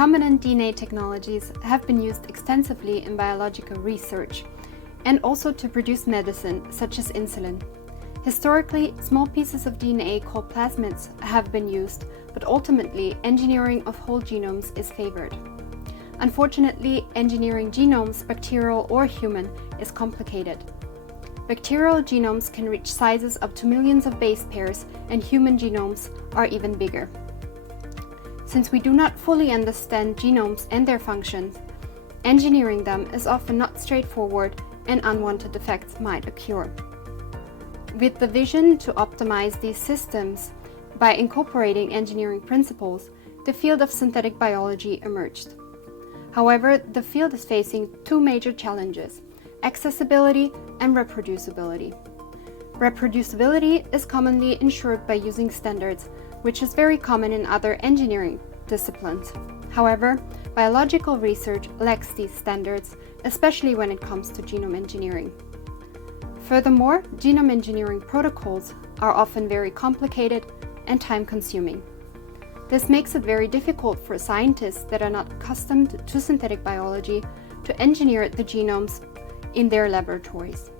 Recombinant DNA technologies have been used extensively in biological research and also to produce medicine, such as insulin. Historically, small pieces of DNA called plasmids have been used, but ultimately engineering of whole genomes is favored. Unfortunately, engineering genomes, bacterial or human, is complicated. Bacterial genomes can reach sizes up to millions of base pairs, and human genomes are even bigger. Since we do not fully understand genomes and their functions, engineering them is often not straightforward and unwanted effects might occur. With the vision to optimize these systems by incorporating engineering principles, the field of synthetic biology emerged. However, the field is facing two major challenges: accessibility and reproducibility. Reproducibility is commonly ensured by using standards, which is very common in other engineering disciplines. However, biological research lacks these standards, especially when it comes to genome engineering. Furthermore, genome engineering protocols are often very complicated and time-consuming. This makes it very difficult for scientists that are not accustomed to synthetic biology to engineer the genomes in their laboratories.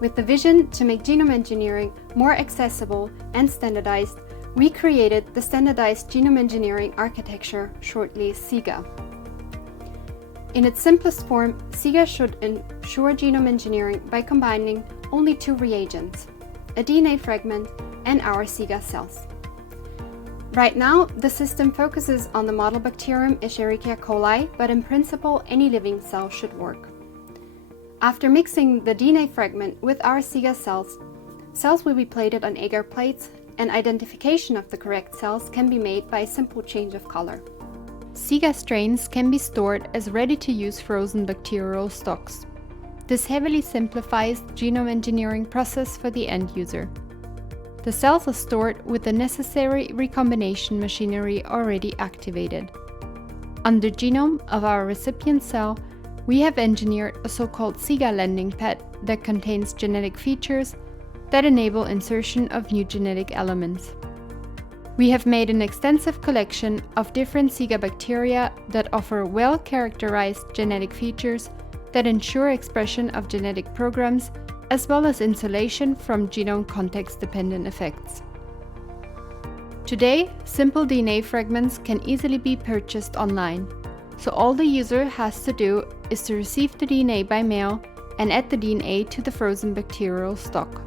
With the vision to make genome engineering more accessible and standardized, we created the Standardized Genome Engineering Architecture, shortly SEGA. In its simplest form, SEGA should ensure genome engineering by combining only two reagents, a DNA fragment and our SEGA cells. Right now, the system focuses on the model bacterium Escherichia coli, but in principle, any living cell should work. After mixing the DNA fragment with our SEGA cells will be plated on agar plates, and identification of the correct cells can be made by a simple change of color. SEGA strains can be stored as ready-to-use frozen bacterial stocks. This heavily simplifies the genome engineering process for the end user. The cells are stored with the necessary recombination machinery already activated. On the genome of our recipient cell, we have engineered a so-called SEGA landing pad that contains genetic features that enable insertion of new genetic elements. We have made an extensive collection of different SEGA bacteria that offer well-characterized genetic features that ensure expression of genetic programs, as well as insulation from genome context-dependent effects. Today, simple DNA fragments can easily be purchased online, so all the user has to do is to receive the DNA by mail and add the DNA to the frozen bacterial stock.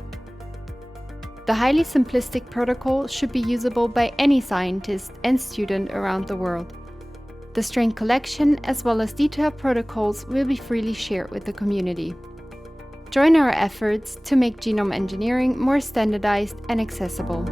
The highly simplistic protocol should be usable by any scientist and student around the world. The strain collection as well as detailed protocols will be freely shared with the community. Join our efforts to make genome engineering more standardized and accessible.